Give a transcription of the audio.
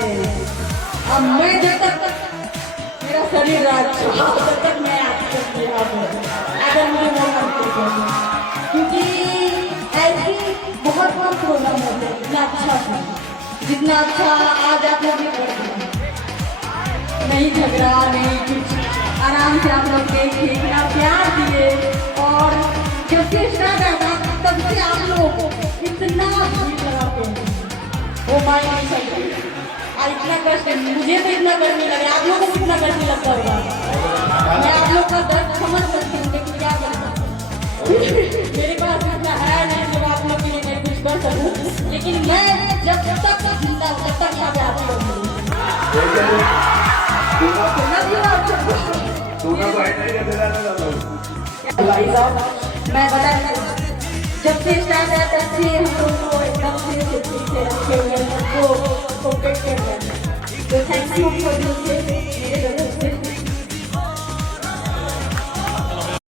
अब मैं जब तक मेरा शरीर राज तब तक मैं आपके यहाँ पर अगर मुझे मौका मिले, क्योंकि ऐसी बहुत प्रोग्राम होते हैं इतना अच्छा था, जितना अच्छा आज आप लोग ने कर दिया। नहीं झगड़ा नहीं कुछ, आराम से आप लोग देखे, इतना प्यार दिए, और जब से स्टार्ट आया तब से आप लोग इतना भीड़ लगाते हैं, वो मान नहीं सकते। और इतना कष्ट मुझे तो इतना कष्ट नहीं लगे, आप लोगों को कितना कष्ट लगता होगा। मैं आप लोग का दर्द समझ सकती हूँ, लेकिन क्या कर सकती हूँ, मेरे पास इतना है नहीं जब आप लोग के लिए मैं कुछ कर सकूँ, लेकिन मैं जब तक जिंदा हूँ तब तक यहाँ पे आती रहूँगी। भाई साहब मैं बता जब से स्टार्ट आया तब से हम लोग को एकदम से रखे हुए हैं, तो थैंक यू फॉर दिस मेरे तरफ से।